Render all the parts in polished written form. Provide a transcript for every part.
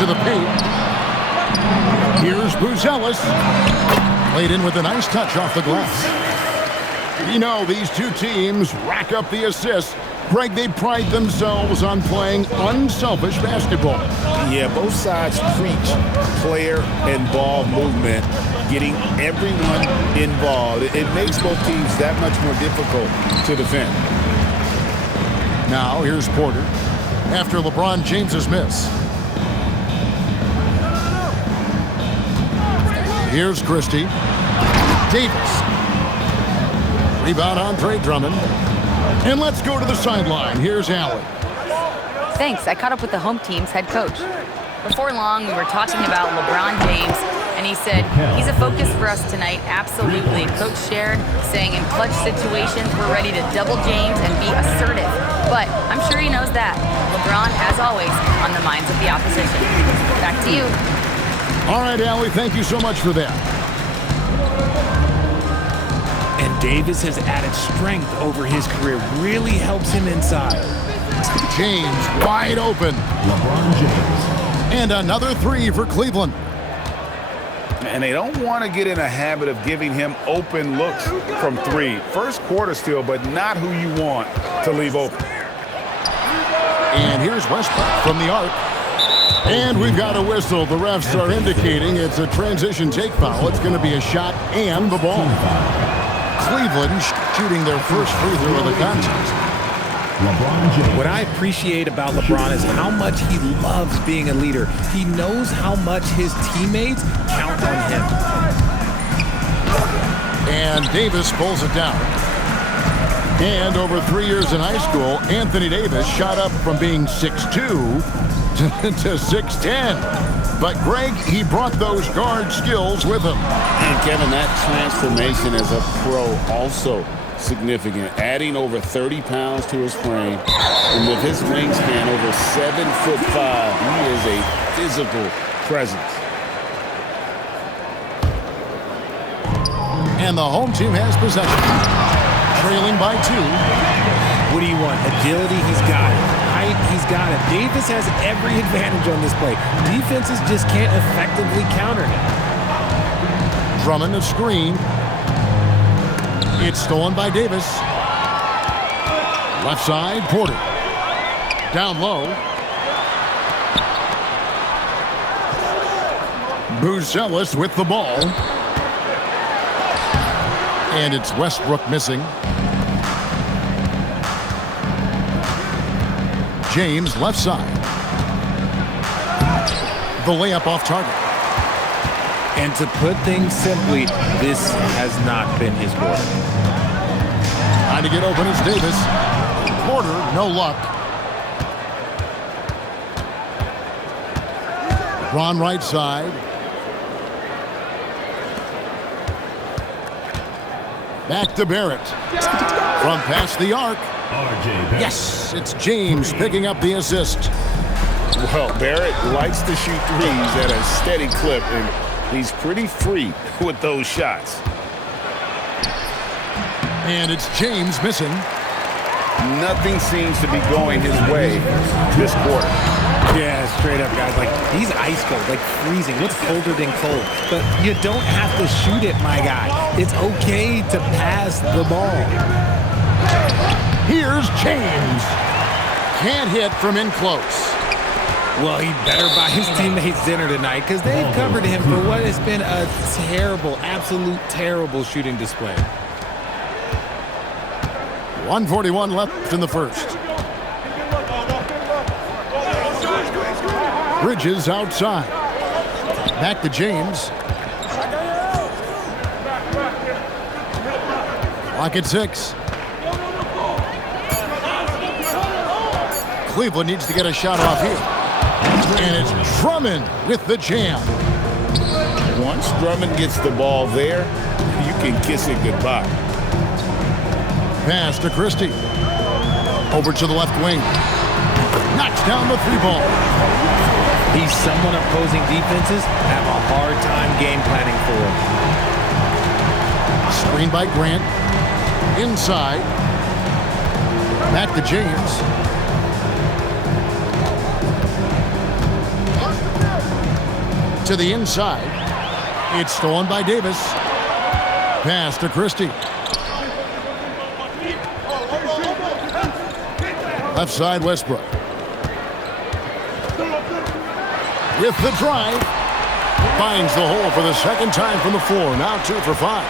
to the paint. Here's Buzelis. Played in with a nice touch off the glass. You know, these two teams rack up the assists. Greg, they pride themselves on playing unselfish basketball. Yeah, both sides preach player and ball movement, getting everyone involved. It makes both teams that much more difficult to defend. Now, here's Porter after LeBron James's miss. Here's Christie. Davis. Rebound on Trey Drummond. And let's go to the sideline. Here's Allen. Thanks. I caught up with the home team's head coach. Before long, we were talking about LeBron James, and he said, he's a focus for us tonight. Absolutely. Coach shared, saying in clutch situations, we're ready to double James and be assertive. But I'm sure he knows that. LeBron, as always, on the minds of the opposition. Back to you. All right, Allie, thank you so much for that. And Davis has added strength over his career. Really helps him inside. James wide open. LeBron James. And another three for Cleveland. And they don't want to get in a habit of giving him open looks from three. First quarter still, but not who you want to leave open. And here's Westbrook from the arc. And we've got a whistle. The refs are indicating it's a transition take foul. It's going to be a shot and the ball. Cleveland shooting their first free throw of the contest. What I appreciate about LeBron is how much he loves being a leader. He knows how much his teammates count on him. And Davis pulls it down. And over 3 years in high school, Anthony Davis shot up from being 6'2" to 6'10". But Greg, he brought those guard skills with him. And Kevin, that transformation as a pro also significant. Adding over 30 pounds to his frame, and with his wingspan over 7'5", he is a physical presence. And the home team has possession, trailing by 2. What do you want? Agility, he's got it. Height, he's got it. Davis has every advantage on this play. Defenses just can't effectively counter him. Drummond a screen. It's stolen by Davis. Left side, Porter. Down low. Buzelis with the ball. And it's Westbrook missing. James left side. The layup off target. And to put things simply, this has not been his quarter. Trying to get open is Davis. Porter, no luck. LeBron right side. Back to Barrett. From past the arc. Yes, it's James picking up the assist. Well, Barrett likes to shoot threes at a steady clip, and he's pretty free with those shots. And it's James missing. Nothing seems to be going his way this quarter. Yeah, straight up, guys. Like, he's ice cold, like freezing. What's colder than cold? But you don't have to shoot it, my guy. It's okay to pass the ball. Here's James. Can't hit from in close. Well, he better buy his teammates dinner tonight because they've covered him for what has been a terrible, absolute terrible shooting display. 1:41 left in the first. Bridges outside. Back to James. Clock at 6. Cleveland needs to get a shot off here. And it's Drummond with the jam. Once Drummond gets the ball there, you can kiss it goodbye. Pass to Christie. Over to the left wing. Knocks down the 3-ball. He's someone opposing defenses have a hard time game planning for. Screen by Grant. Inside. Back to James. To the inside. It's stolen by Davis. Pass to Christie. Left side, Westbrook. With the drive. Finds the hole for the second time from the floor. Now 2 for 5.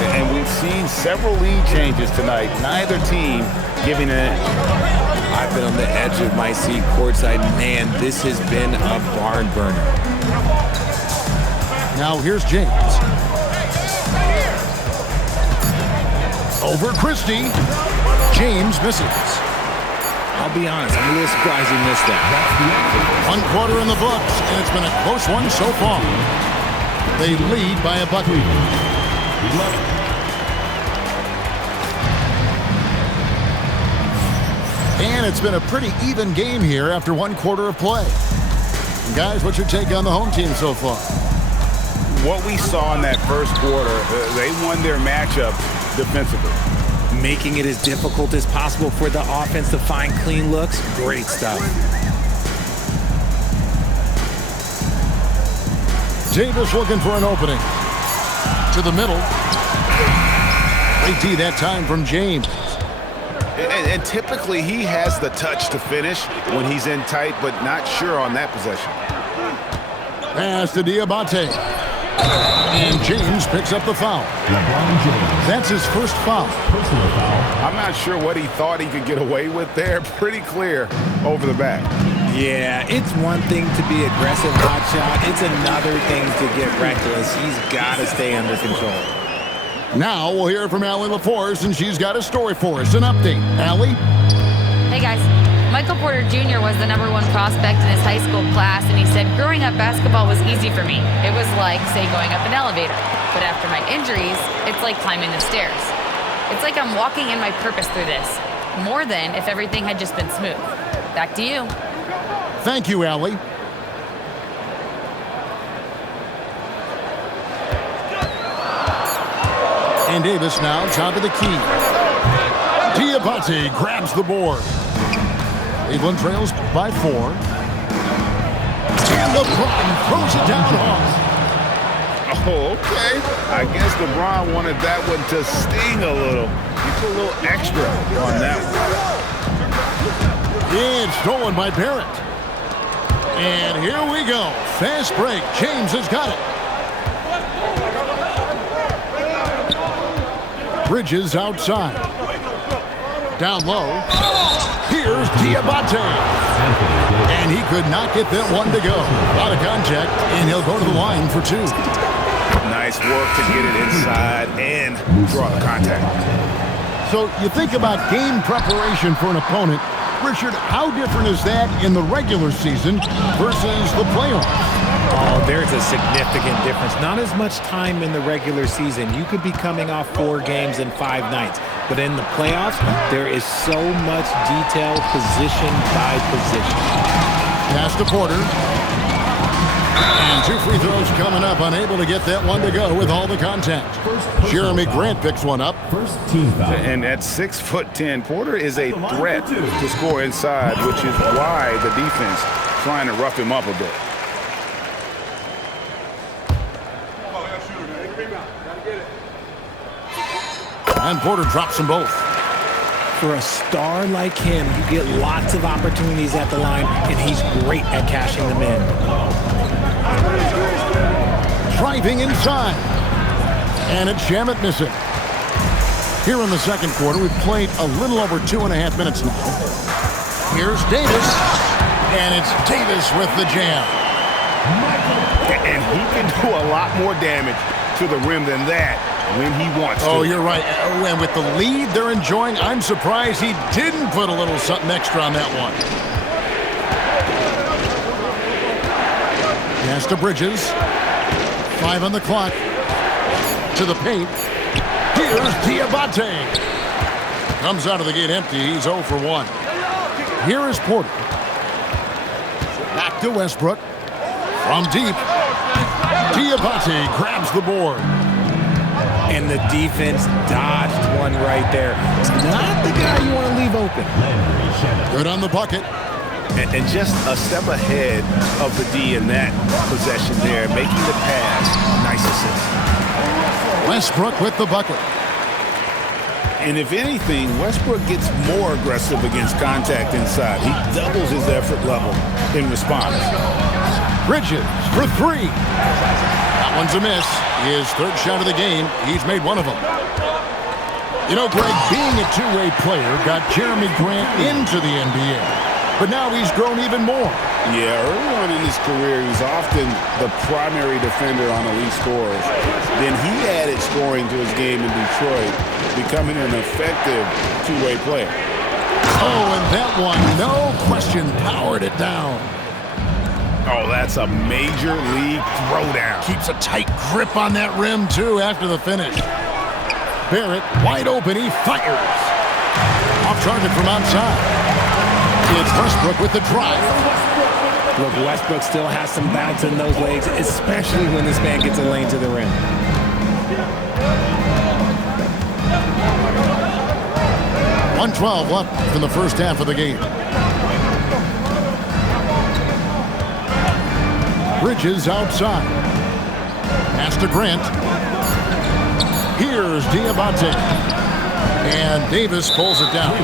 And we've seen several lead changes tonight. Neither team giving an inch. I've been on the edge of my seat courtside. Man, this has been a barn burner. Now here's James. Over Christie. James misses. I'll be honest, I'm a little surprised he missed that. 1 quarter in the books, and it's been a close one so far. They lead by a bucket. And it's been a pretty even game here after 1 quarter of play. Guys, what's your take on the home team so far? What we saw in that first quarter, they won their matchup defensively. Making it as difficult as possible for the offense to find clean looks. Great stuff. Davis looking for an opening. To the middle. Great D that time from James. And typically he has the touch to finish when he's in tight, but not sure on that possession. Pass to Diabate. And James picks up the foul. That's his first foul. I'm not sure what he thought he could get away with there. Pretty clear over the back. Yeah, it's one thing to be aggressive hot shot. It's another thing to get reckless. He's got to stay under control. Now we'll hear from Allie LaForce, and she's got a story for us. An update. Allie? Hey guys, Michael Porter Jr. was the #1 prospect in his high school class, and he said growing up basketball was easy for me. It was like, say, going up an elevator. But after my injuries, it's like climbing the stairs. It's like I'm walking in my purpose through this, more than if everything had just been smooth. Back to you. Thank you, Allie. And Davis now top of the key. Diabate grabs the board. Cleveland trails by 4. And LeBron throws it down hard. Oh, okay. I guess LeBron wanted that one to sting a little. He put a little extra on that one. It's stolen by Barrett. And here we go. Fast break. James has got it. Bridges outside. Down low. Here's Diabate. And he could not get that one to go. Out of contact, and he'll go to the line for 2. Nice work to get it inside and draw the contact. So you think about game preparation for an opponent. Richard, how different is that in the regular season versus the playoffs? Oh, there's a significant difference. Not as much time in the regular season. You could be coming off 4 games in 5 nights. But in the playoffs, there is so much detail position by position. Pass to Porter. And 2 free throws coming up. Unable to get that one to go with all the contact. Jeremy Grant picks one up. First team foul. And at 6'10", Porter is a threat to score inside, which is why the defense trying to rough him up a bit. And Porter drops them both. For a star like him, you get lots of opportunities at the line, and he's great at cashing them in. Driving inside. And it's Shamet missing. Here in the second quarter, we've played a little over 2.5 minutes now. Here's Davis. And it's Davis with the jam. And he can do a lot more damage to the rim than that when he wants to. Oh, you're right. And with the lead they're enjoying, I'm surprised he didn't put a little something extra on that one. Pass to Bridges. 5 on the clock. To the paint. Here's Diabate. Comes out of the gate empty. He's 0 for 1. Here is Porter. Back to Westbrook. From deep. Diabate grabs the board. And the defense dodged one right there. Not the guy you want to leave open. Good on the bucket. And just a step ahead of the D in that possession there, making the pass. Nice assist. Westbrook with the bucket. And if anything, Westbrook gets more aggressive against contact inside. He doubles his effort level in response. Bridges for three. That one's a miss. His third shot of the game. He's made one of them. You know, Greg, being a two-way player got Jeremy Grant into the NBA. But now he's grown even more. Yeah, early on in his career, he was often the primary defender on elite scorers. Then he added scoring to his game in Detroit, becoming an effective two-way player. Oh, and that one, no question, powered it down. Oh, that's a major league throwdown. Keeps a tight grip on that rim, too, after the finish. Barrett, wide open, he fires. Off target from outside. It's Westbrook with the drive. Look, Westbrook still has some bounce in those legs, especially when this man gets a lane to the rim. .112 left in the first half of the game. Bridges outside. Pass to Grant. Here's Diabate. And Davis pulls it down.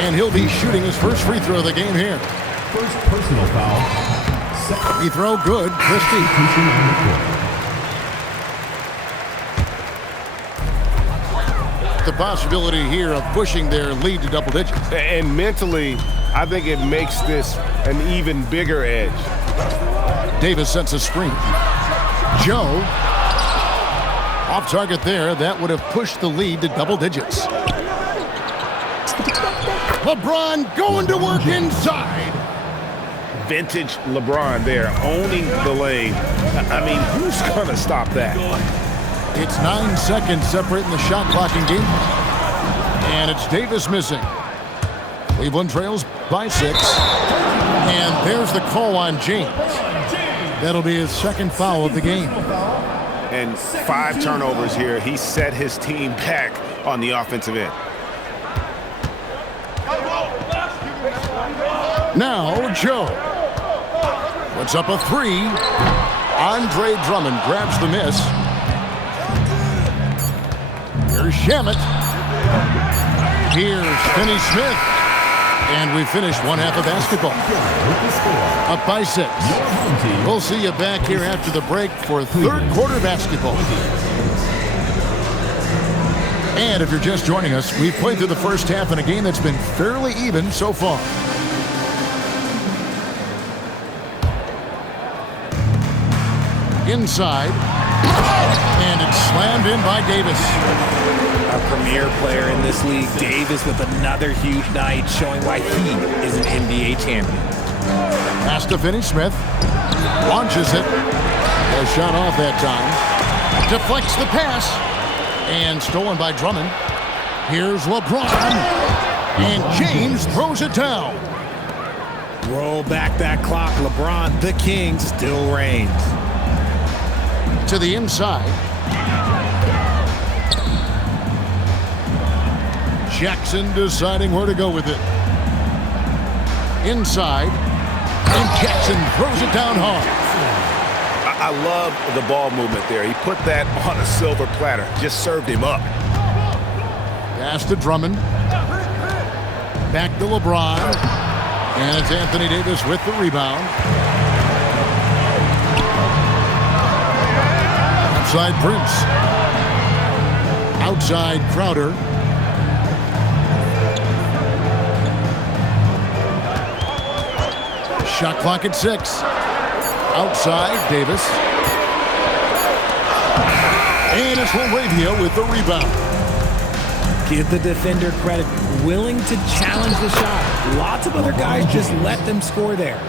And he'll be shooting his first free throw of the game here. First personal foul. Free throw good. Christie. The possibility here of pushing their lead to double digits. And mentally, I think it makes this an even bigger edge. Davis sets a screen. Joe. Off target there. That would have pushed the lead to double digits. LeBron going to work inside. Vintage LeBron there, owning the lane. I mean, who's going to stop that? It's 9 seconds separating the shot clock in game. And it's Davis missing. Cleveland trails by 6. And there's the call on James. That'll be his second foul of the game. And 5 turnovers here. He set his team back on the offensive end. Now, Joe. Puts up a 3. Andre Drummond grabs the miss. Here's Shamet. Here's Finney-Smith. And we finish one half of basketball. Up by 6. We'll see you back here after the break for third quarter basketball. And if you're just joining us, we've played through the first half in a game that's been fairly even so far. Inside. And it's slammed in by Davis. A premier player in this league, Davis, with another huge night, showing why he is an NBA champion. Pass to Finney-Smith. Launches it. A shot off that time. Deflects the pass. And stolen by Drummond. Here's LeBron. And James throws it down. Roll back that clock. LeBron, the king, still reigns. To the inside. Jackson deciding where to go with it. Inside. And Jackson throws it down hard. I love the ball movement there. He put that on a silver platter. Just served him up. Pass to Drummond. Back to LeBron. And it's Anthony Davis with the rebound. Outside Prince. Outside Crowder. Shot clock at 6. Outside Davis. And it's LaRavia with the rebound. Give the defender credit. Willing to challenge the shot. Lots of other guys just let them score there.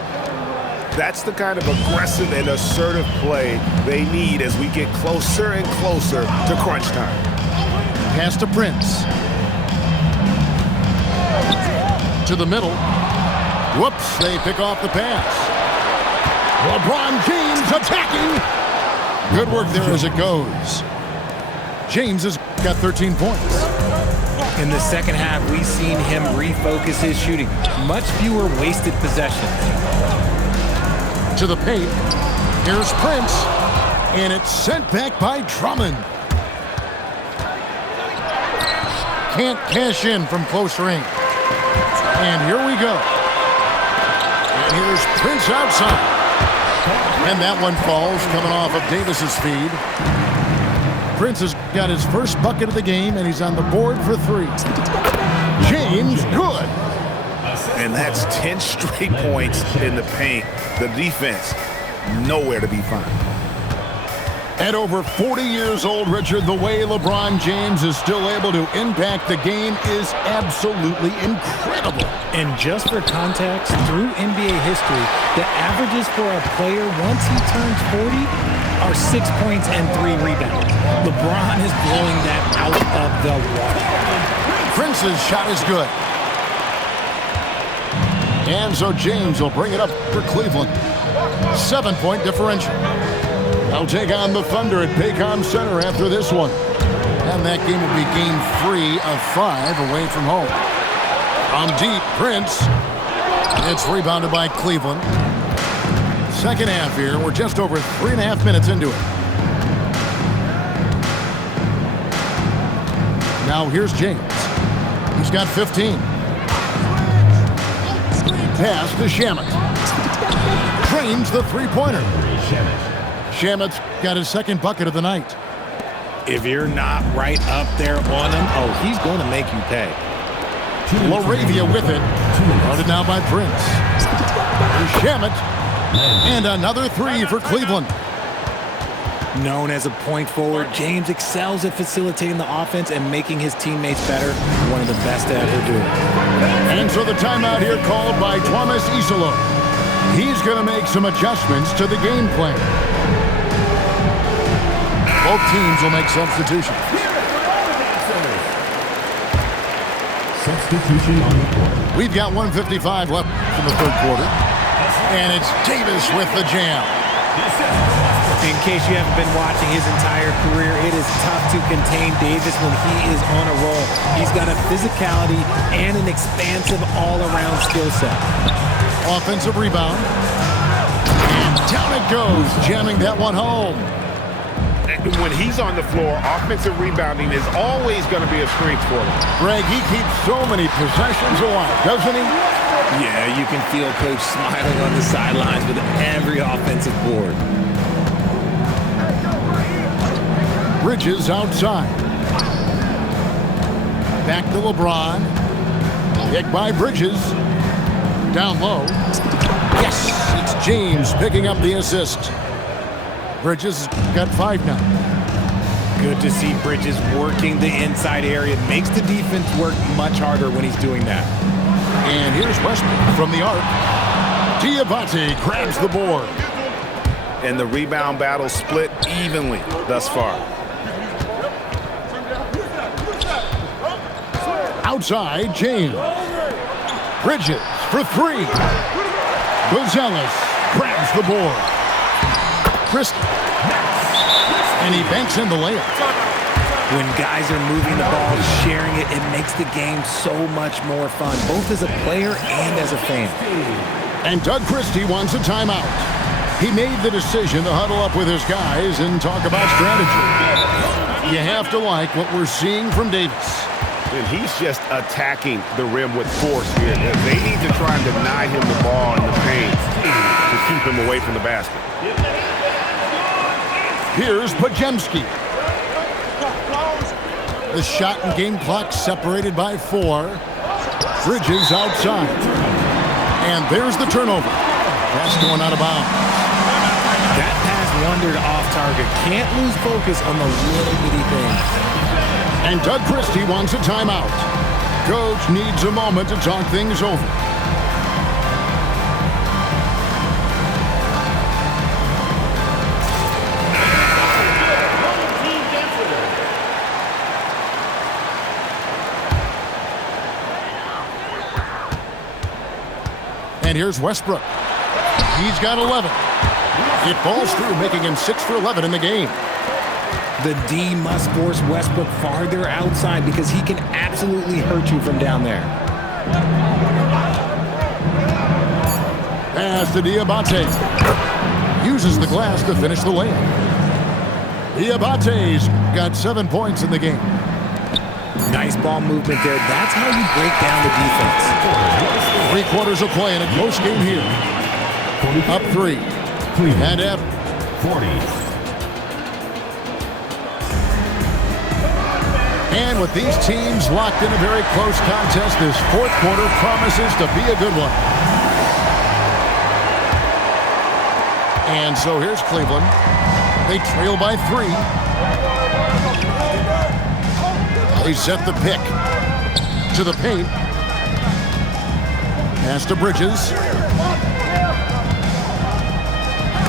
That's the kind of aggressive and assertive play they need as we get closer and closer to crunch time. Pass to Prince. To the middle. Whoops, they pick off the pass. LeBron James attacking. Good work there as it goes. James has got 13 points. In the second half, we've seen him refocus his shooting. Much fewer wasted possessions. To the paint. Here's Prince. And it's sent back by Drummond. Can't cash in from close range. And here we go. And here's Prince outside. And that one falls, coming off of Davis's feed. Prince has got his first bucket of the game, and he's on the board for 3. James, good. And that's 10 straight points in the paint. The defense, nowhere to be found. At over 40 years old, Richard, the way LeBron James is still able to impact the game is absolutely incredible. And just for context, through NBA history, the averages for a player once he turns 40 are 6 points and 3 rebounds. LeBron is blowing that out of the water. Prince's shot is good. And so James will bring it up for Cleveland. 7-point differential. They'll take on the Thunder at Paycom Center after this one. And that game will be game 3 of 5 away from home. From deep, Prince. It's rebounded by Cleveland. Second half here. We're just over 3.5 minutes into it. Now here's James. He's got 15. Pass to Shamet. Trains the three-pointer. Shamet's got his second bucket of the night. If you're not right up there on him, oh, he's going to make you pay. Laravia with it. Guarded now by Prince. Shamet. And another 3 for Cleveland. Known as a point forward, James excels at facilitating the offense and making his teammates better. One of the best at it doing. And so the timeout here called by Thomas Isolo. He's going to make some adjustments to the game plan. Both teams will make substitutions. Substitution on the court. We've got 1:55 left in the third quarter. And it's Davis with the jam. In case you haven't been watching his entire career, it is tough to contain Davis when he is on a roll. He's got a physicality and an expansive all-around skill set. Offensive rebound. And down it goes, jamming that one home. When he's on the floor, offensive rebounding is always going to be a strength for him. Greg, he keeps so many possessions alive, doesn't he? Yeah, you can feel Coach smiling on the sidelines with every offensive board. Bridges outside. Back to LeBron. Pick by Bridges. Down low. Yes, it's James picking up the assist. Bridges got 5 now. Good to see Bridges working the inside area. It makes the defense work much harder when he's doing that. And here's Westbrook from the arc. Diabate grabs the board. And the rebound battle split evenly thus far. Outside, James. Bridges for 3. Gonzalez grabs the board. Christie. And he banks in the layup. When guys are moving the ball, sharing it, it makes the game so much more fun, both as a player and as a fan. And Doug Christie wants a timeout. He made the decision to huddle up with his guys and talk about strategy. You have to like what we're seeing from Davis. And he's just attacking the rim with force here. They need to try and deny him the ball in the paint to keep him away from the basket. Here's Podziemski. The shot and game clock separated by 4. Bridges outside. And there's the turnover. That's going out of bounds. That pass wandered off target. Can't lose focus on the little bitty things. And Doug Christie wants a timeout. Coach needs a moment to talk things over. And here's Westbrook. He's got 11. It falls through, making him 6 for 11 in the game. The D must force Westbrook farther outside because he can absolutely hurt you from down there. Pass to Diabate. Uses the glass to finish the layup. Diabate's got 7 points in the game. Nice ball movement there. That's how you break down the defense. 3 quarters of play in a close game here. Up 3. And up 40. And with these teams locked in a very close contest, this fourth quarter promises to be a good one. And so here's Cleveland. They trail by 3. They set the pick to the paint. Pass to Bridges.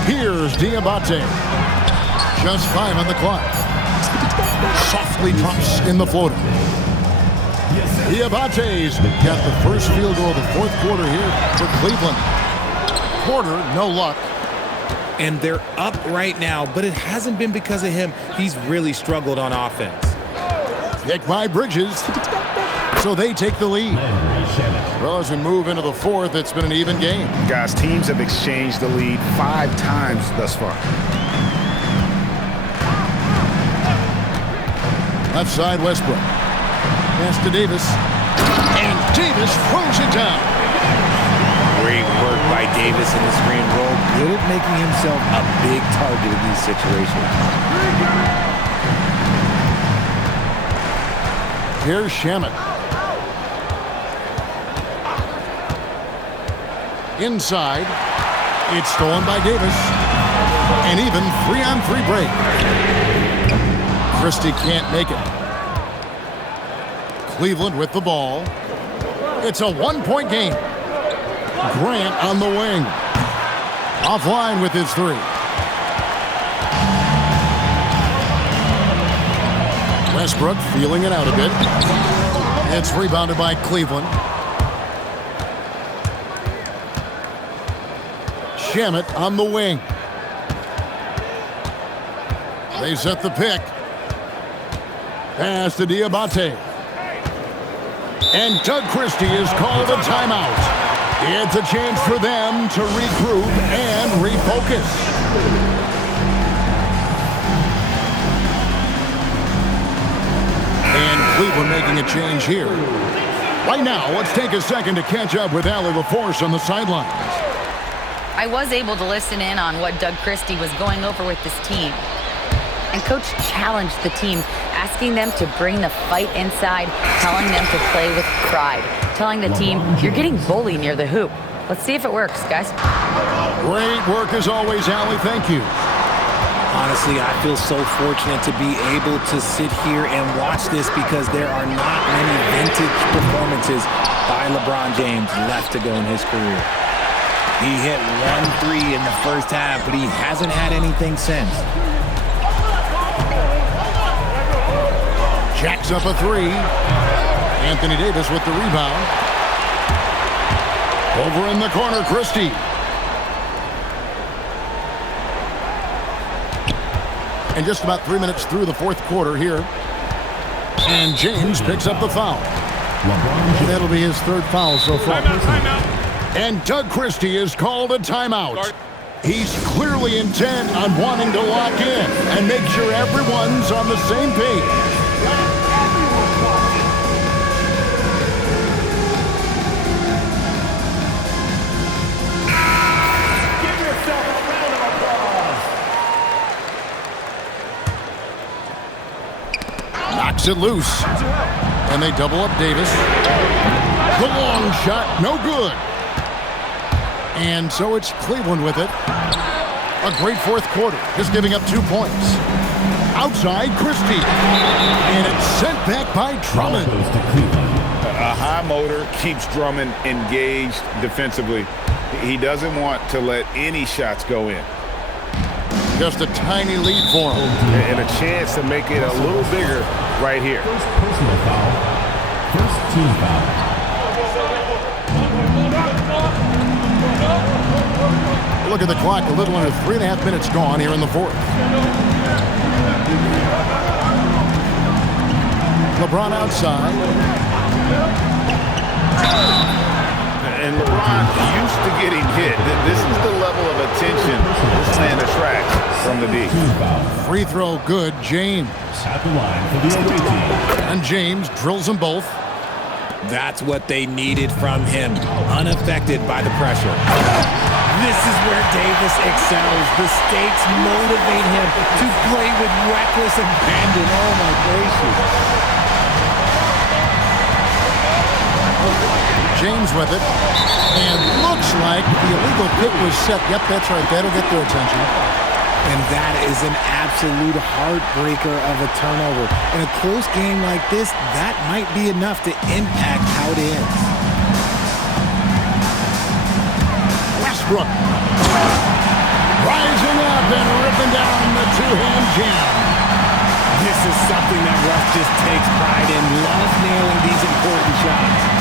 Here's Diabate. Just 5 on the clock. Softly drops in the floater. Diabate's got the first field goal of the fourth quarter here for Cleveland. Porter, no luck. And they're up right now, but it hasn't been because of him. He's really struggled on offense. Pick by Bridges. So they take the lead. Well, as we move into the fourth, it's been an even game. Guys, teams have exchanged the lead 5 times thus far. Left side, Westbrook. Pass to Davis. And Davis throws it down. Great work by Davis in the screen roll. Good at making himself a big target in these situations. Here's Shamet. Inside. It's stolen by Davis. And even 3-on-3 break. Christie can't make it. Cleveland with the ball. It's a 1-point game. Grant on the wing. Offline with his 3. Westbrook feeling it out a bit. It's rebounded by Cleveland. Shamet on the wing. They set the pick. Pass to Diabate. And Doug Christie is called a timeout. It's a chance for them to regroup and refocus. And Cleveland making a change here. Right now, let's take a second to catch up with Allie LaForce on the sidelines. I was able to listen in on what Doug Christie was going over with this team. And Coach challenged the team, asking them to bring the fight inside, telling them to play with pride, telling the team, you're getting bullied near the hoop. Let's see if it works, guys. Great work as always, Allie. Thank you. Honestly, I feel so fortunate to be able to sit here and watch this because there are not many vintage performances by LeBron James left to go in his career. He hit 1 3 in the first half, but he hasn't had anything since. Jacks up a 3. Anthony Davis with the rebound. Over in the corner, Christie. And just about 3 minutes through the fourth quarter here. And James picks up the foul. That'll be his 3rd foul so far. Timeout. And Doug Christie is called a timeout. He's clearly intent on wanting to lock in and make sure everyone's on the same page. Knocks it loose. And they double up Davis. The long shot, no good. And so it's Cleveland with it. A great fourth quarter, just giving up 2 points. Outside, Christie. And it's sent back by Drummond. A high motor keeps Drummond engaged defensively. He doesn't want to let any shots go in. Just a tiny lead for him. And a chance to make it a little bigger right here. First personal foul. First team foul. look at the clock. A little under 3.5 minutes gone here in the fourth. LeBron outside. And LeBron used to getting hit. This is the level of attention this man attracts from the D. Free throw good. James. At the line for the away team. And James drills them both. That's what they needed from him, unaffected by the pressure. This is where Davis excels. The stakes motivate him to play with reckless abandon. Oh, my gracious. James with it. And looks like the illegal kick was set. Yep, that's right. That'll get their attention. And that is an absolute heartbreaker of a turnover. In a close game like this, that might be enough to impact how it ends. Westbrook. Rising up and ripping down the two-hand jam. This is something that Russ just takes pride in. Loves nailing these important shots.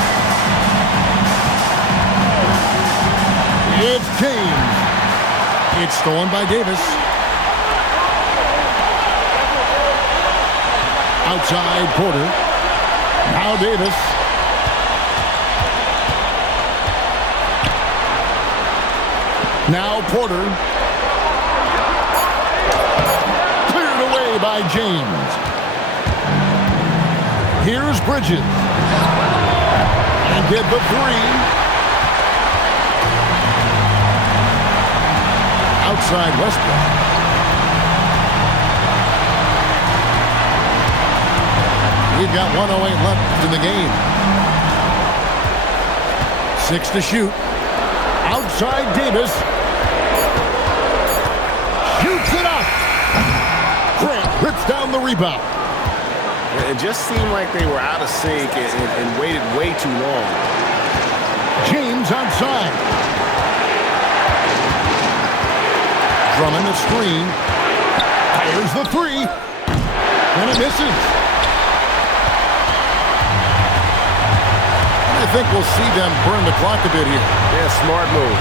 It's James. It's stolen by Davis. Outside Porter. Now Davis. Now Porter. Cleared away by James. Here's Bridges. And get the three. Outside Westbrook. We've got 1:08 left in the game. 6 to shoot. Outside Davis. Shoots it up. Grant rips down the rebound. It just seemed like they were out of sync and waited way too long. James outside. Drummond the screen. Fires the three. And it misses. I think we'll see them burn the clock a bit here. Yeah, smart move.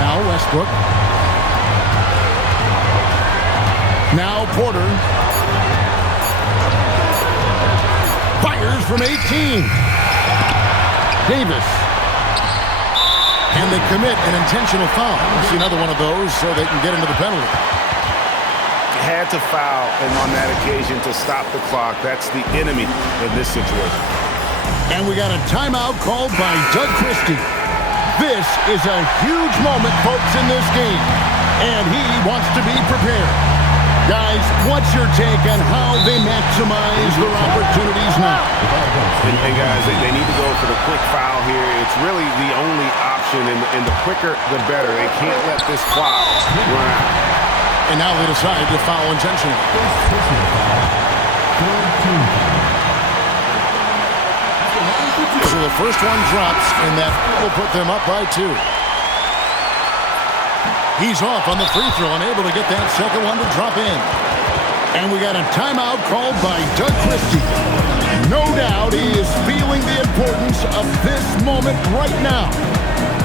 Now Westbrook. Now Porter. Fires from 18. Davis. And they commit an intentional foul. See another one of those so they can get into the penalty. Had to foul, and on that occasion to stop the clock. That's the enemy in this situation. And we got a timeout called by Doug Christie. This is a huge moment, folks, in this game. And he wants to be prepared. Guys, what's your take on how they maximize their opportunities now? And guys, they need to go for the quick foul here. It's really the only option, and the quicker, the better. They can't let this clock run out. And now they decide to foul intentionally. So the first one drops, and that will put them up by 2. He's off on the free throw, unable to get that second one to drop in. And we got a timeout called by Doug Christie. No doubt he is feeling the importance of this moment right now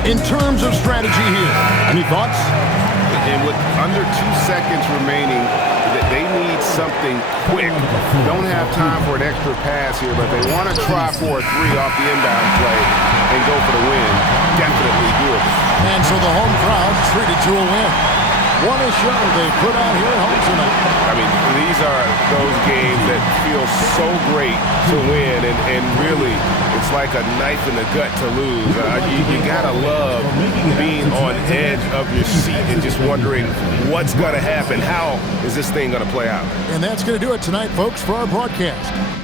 in terms of strategy here. Any thoughts? And with under 2 seconds remaining, they need something quick. Don't have time for an extra pass here, but they want to try for a three off the inbound play and go for the win. Definitely doable. And so the home crowd treated to a win. What a show they put on here at home tonight. I mean, these are those games that feel so great to win, and really, it's like a knife in the gut to lose. You gotta love being on edge of your seat and just wondering what's gonna happen. How is this thing gonna play out? And that's gonna do it tonight, folks, for our broadcast.